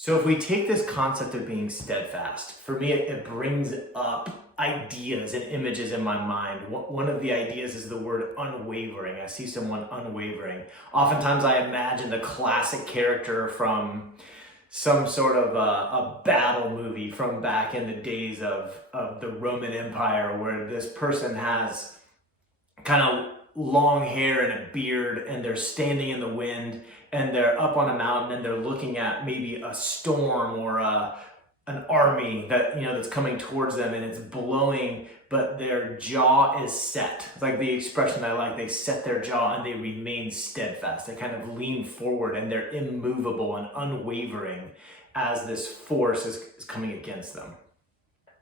So if we take this concept of being steadfast, for me, it brings up ideas and images in my mind. One of the ideas is the word unwavering. I see someone unwavering. Oftentimes I imagine the classic character from some sort of a battle movie from back in the days of the Roman Empire, where this person has kind of long hair and a beard, and they're standing in the wind, and they're up on a mountain, and they're looking at maybe a storm or an army that's coming towards them, and it's blowing, but their jaw is set. It's like the expression I like. They set their jaw and they remain steadfast. They kind of lean forward and they're immovable and unwavering as this force is coming against them.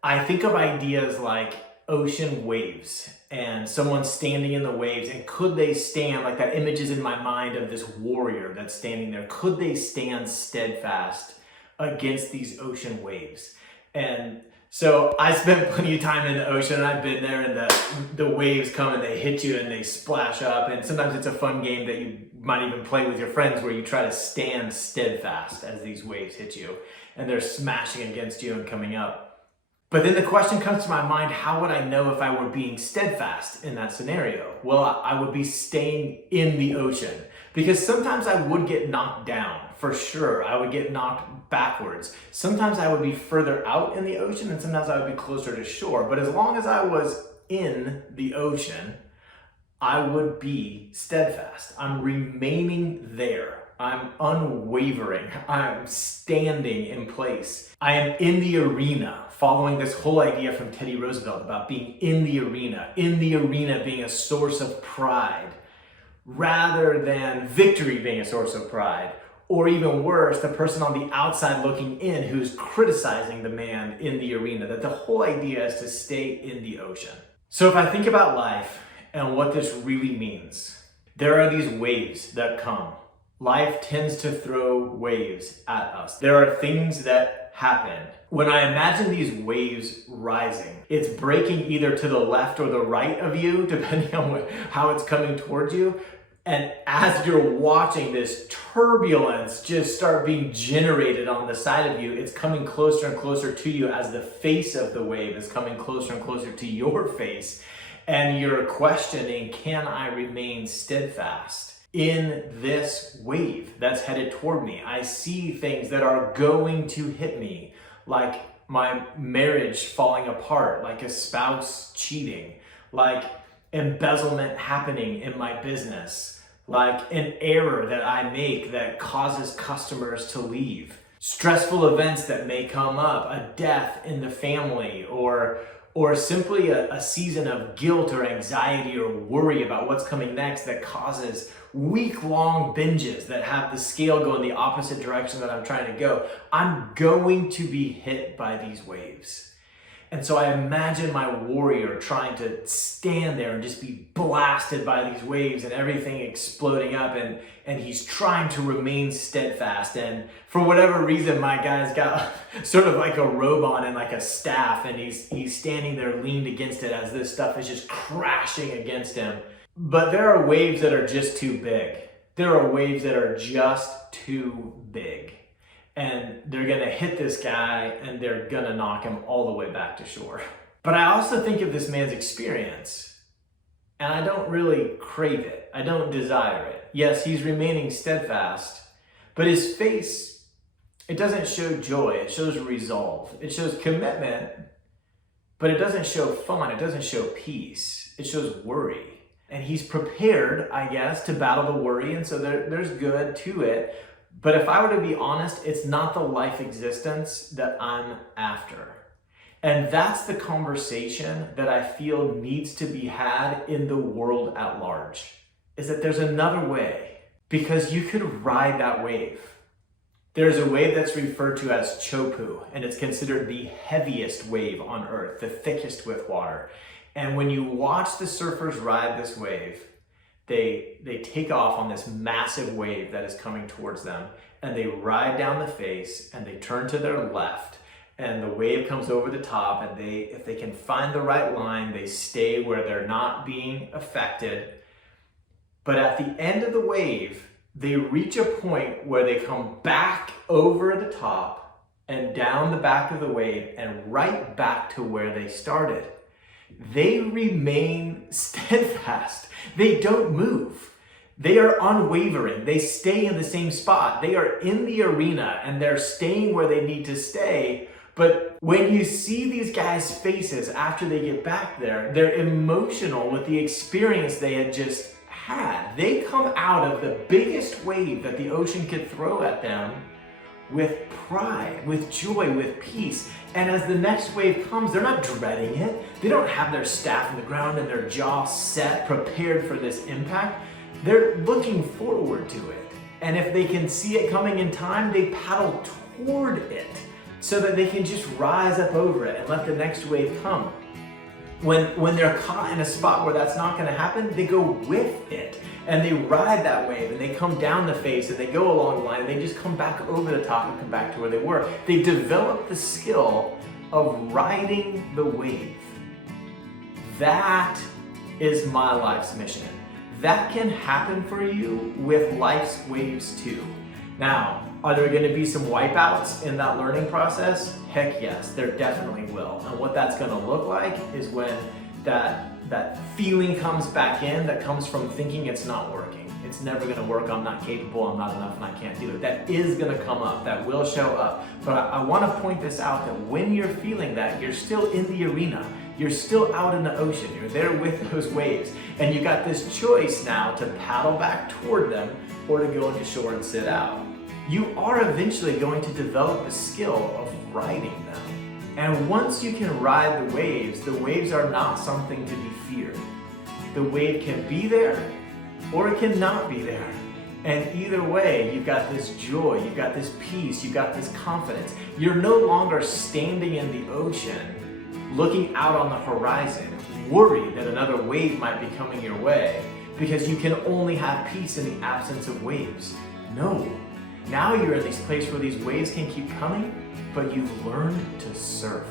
I think of ideas like ocean waves and someone standing in the waves, and could they stand, like that image is in my mind of this warrior that's standing there. Could they stand steadfast against these ocean waves? And so I spent plenty of time in the ocean, and I've been there, and the waves come and they hit you and they splash up, and sometimes it's a fun game that you might even play with your friends where you try to stand steadfast as these waves hit you and they're smashing against you and coming up. But then the question comes to my mind, how would I know if I were being steadfast in that scenario? Well, I would be staying in the ocean, because sometimes I would get knocked down, for sure. I would get knocked backwards. Sometimes I would be further out in the ocean, and sometimes I would be closer to shore. But as long as I was in the ocean, I would be steadfast. I'm remaining there. I'm unwavering. I'm standing in place. I am in the arena, following this whole idea from Teddy Roosevelt about being in the arena being a source of pride, rather than victory being a source of pride. Or even worse, the person on the outside looking in who's criticizing the man in the arena. That the whole idea is to stay in the ocean. So if I think about life and what this really means, there are these waves that come. Life tends to throw waves at us. There are things that happen. When I imagine these waves rising, it's breaking either to the left or the right of you, depending on how it's coming towards you. And as you're watching this turbulence just start being generated on the side of you, it's coming closer and closer to you as the face of the wave is coming closer and closer to your face. And you're questioning, can I remain steadfast in this wave that's headed toward me? I see things that are going to hit me, like my marriage falling apart, like a spouse cheating, like embezzlement happening in my business, like an error that I make that causes customers to leave, stressful events that may come up, a death in the family, or simply a season of guilt or anxiety or worry about what's coming next that causes week-long binges that have the scale go in the opposite direction that I'm trying to go. I'm going to be hit by these waves. And so I imagine my warrior trying to stand there and just be blasted by these waves and everything exploding up, and he's trying to remain steadfast. And for whatever reason, my guy's got sort of like a robe on and like a staff, and he's standing there leaned against it as this stuff is just crashing against him. But there are waves that are just too big. There are waves that are just too big. And they're gonna hit this guy and they're gonna knock him all the way back to shore. But I also think of this man's experience, and I don't really crave it. I don't desire it. Yes, he's remaining steadfast, but his face, it doesn't show joy. It shows resolve. It shows commitment, but it doesn't show fun. It doesn't show peace. It shows worry. And he's prepared, I guess, to battle the worry, and so there's good to it. But if I were to be honest, it's not the life existence that I'm after. And that's the conversation that I feel needs to be had in the world at large, is that there's another way, because you could ride that wave. There's a wave that's referred to as chopu, and it's considered the heaviest wave on earth, the thickest with water. And when you watch the surfers ride this wave, they take off on this massive wave that is coming towards them, and they ride down the face, and they turn to their left, and the wave comes over the top, and if they can find the right line, they stay where they're not being affected. But at the end of the wave, they reach a point where they come back over the top and down the back of the wave and right back to where they started. They remain steadfast. They don't move. They are unwavering. They stay in the same spot. They are in the arena and they're staying where they need to stay. But when you see these guys' faces after they get back there, they're emotional with the experience they had just had. They come out of the biggest wave that the ocean could throw at them with pride, with joy, with peace. And as the next wave comes, they're not dreading it. They don't have their staff in the ground and their jaw set, prepared for this impact. They're looking forward to it. And if they can see it coming in time, they paddle toward it so that they can just rise up over it and let the next wave come. When they're caught in a spot where that's not going to happen, they go with it and they ride that wave and they come down the face and they go along the line and they just come back over the top and come back to where they were. They develop the skill of riding the wave. That is my life's mission. That can happen for you with life's waves too. Now, are there going to be some wipeouts in that learning process? Heck yes, there definitely will. And what that's going to look like is when that feeling comes back in that comes from thinking it's not working. It's never going to work. I'm not capable. I'm not enough and I can't do it. That is going to come up. That will show up. But I want to point this out that when you're feeling that, you're still in the arena. You're still out in the ocean. You're there with those waves. And you got this choice now to paddle back toward them or to go into shore and sit out. You are eventually going to develop the skill of riding them. And once you can ride the waves are not something to be feared. The wave can be there or it cannot be there. And either way, you've got this joy, you've got this peace, you've got this confidence. You're no longer standing in the ocean, looking out on the horizon, worried that another wave might be coming your way, because you can only have peace in the absence of waves. No. Now you're in this place where these waves can keep coming, but you've learned to surf.